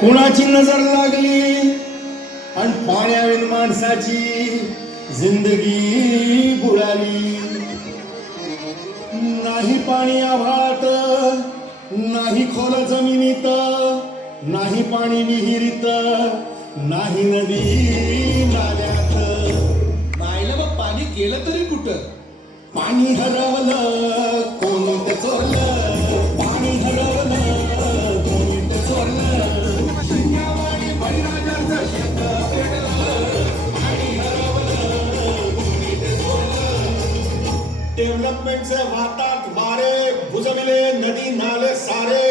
कुणाची नजर लागली आणि पाण्याविन माणसाची जिंदगी बुडाली. नाही पाणी आभाळात, नाही खोल जमिनीत, नाही पाणी विहिरीत, नाही नदी नाल्यात. नाहीला मग पाणी गेलं तरी कुठं? पाणी हरवलं कोणी ते चोरलं, पाणी हरवलं कोणी ते चोरलं. शिंगावाणी बळीराजाचं शेत पेटलं, पाणी हरवलं कोणी ते चोरलं. डेव्हलपमेंटचे वातात वारे बुजविले नदी नाले सारे,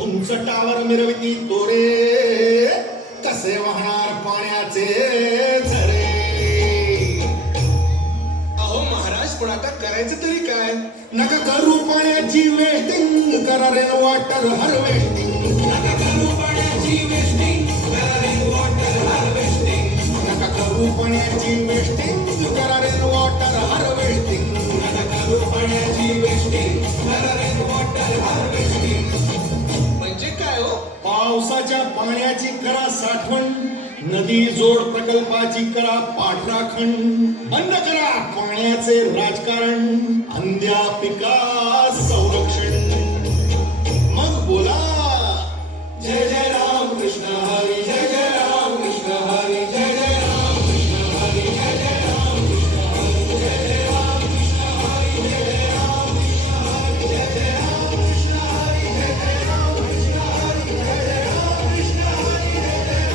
उंच टावर मिरविती तोरे, कसे वाहणार पाण्याचे झरे. पण आता करायचं तरी काय? नका करू पाण्याची वेस्टिंग, करा रेन वॉटर हार्वेस्टिंग. नका करू पाण्याची वेस्टिंग, करा रेन वॉटर हार्वेस्टिंग. नका करू पाण्याची वेस्टिंग, करा रेन वॉटर हार्वेस्टिंग. नका करू पाण्याची वेस्टिंग, करा रेन वॉटर हार्वेस्टिंग. म्हणजे काय हो? पावसाच्या पाण्याची करा साठवण, नदी जोड प्रकल्पाची करा पाठराखण. बंद करा पाण्याचे राजकारण, अंध्या पिका संरक्षण. मग बोला जय जय राम कृष्ण हरी, जय जय राम कृष्ण हरी, जय जय राम कृष्ण हरी, जय जय राम कृष्ण हरी, जय जय राम कृष्ण हरी, जय जय राम कृष्ण हरी, जय जय राम कृष्ण हरी, जय जय राम कृष्ण हरी, जय जय राम कृष्ण हरी, जय जय राम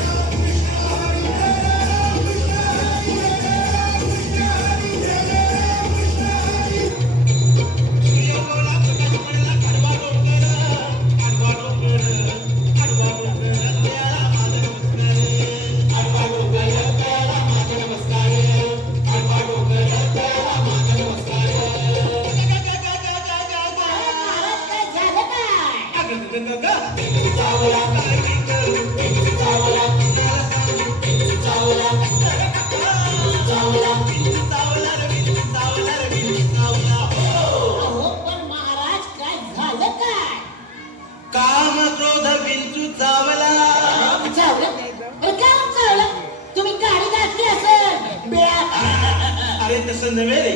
कृष्ण हरी. तसं नव्हे रे.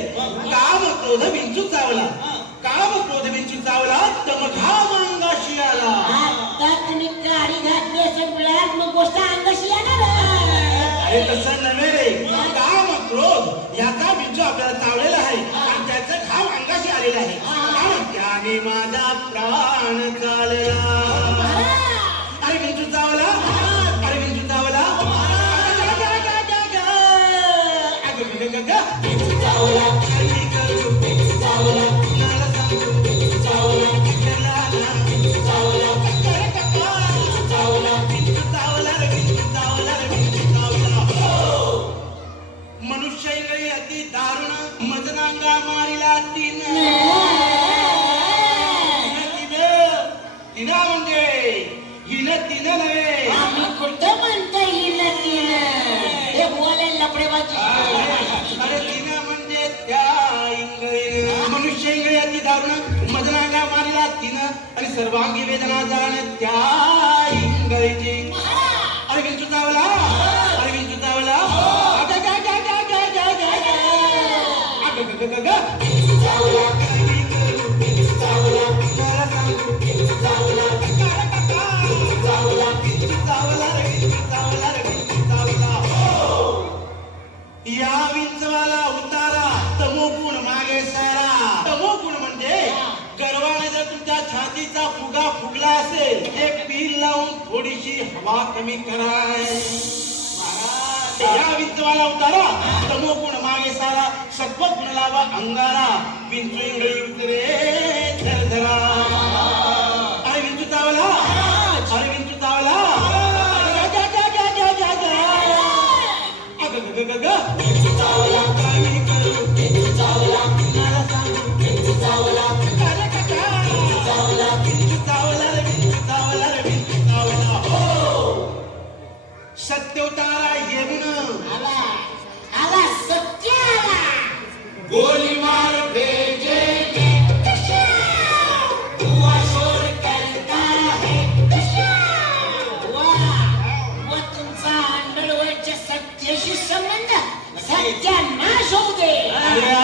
काम क्रोध विंचू चावला, काम क्रोध विंचू चावला तर मग हा अंगाशी आला. आता तुम्ही गाडी घातली असेल बिळात, मग गोष्ट अंगाशी येणार. अरे तसं नव्हे रे. काम क्रोध याचा विंचू आपल्याला चावलेला आहे आणि त्याचा घाव अंगाशी आलेला आहे आणि त्याने माझा प्राण चालला. अरे विंचू चावला, अरे विंचू चावला. मनुष्य इंगळी अति दारुण, मजनांगा मारिला तीन. तिना म्हणजे हिन तीन नव्हे. आम्ही कुठं म्हणतो हिनं तिनं, हे बोलायला लपडेबाजी. अरे तिनं म्हणजे त्या इंगळीनं. मनुष्य इंगळी अति दारुण, मजनांगा मारिला तिनं आणि सर्वांगी वेदना जाण त्या इंगळीची. अरे विंचू चावला, अरे विंचू चावला. या विंचवाला उतारा, तमोगुण मागे सारा. तमोगुण म्हणजे गर्वाने जर तुमच्या छातीचा फुगा फुगला असेल, एक पील लावून थोडीशी हवा कमी कराय. या विंचवाला उतारा, तमोगुण मागे सारा, सत्वगुण लावा अंगारा. विंचू इंगळी उतरे धरधरा. अरे विंचू चावला, अरे विंचू चावला. विंचू चावला, काय मी करू? विंचू चावला, मला सांगू. विंचू चावला, विंचू चावला, विंचू चावला रे, विंचू चावला रे, विंचू चावला. हो सत्य उतारा येऊन आला आला सत्य आला. गोली मार भेजे पाण्याशी संबंध सत्यानाश होऊ दे. अरे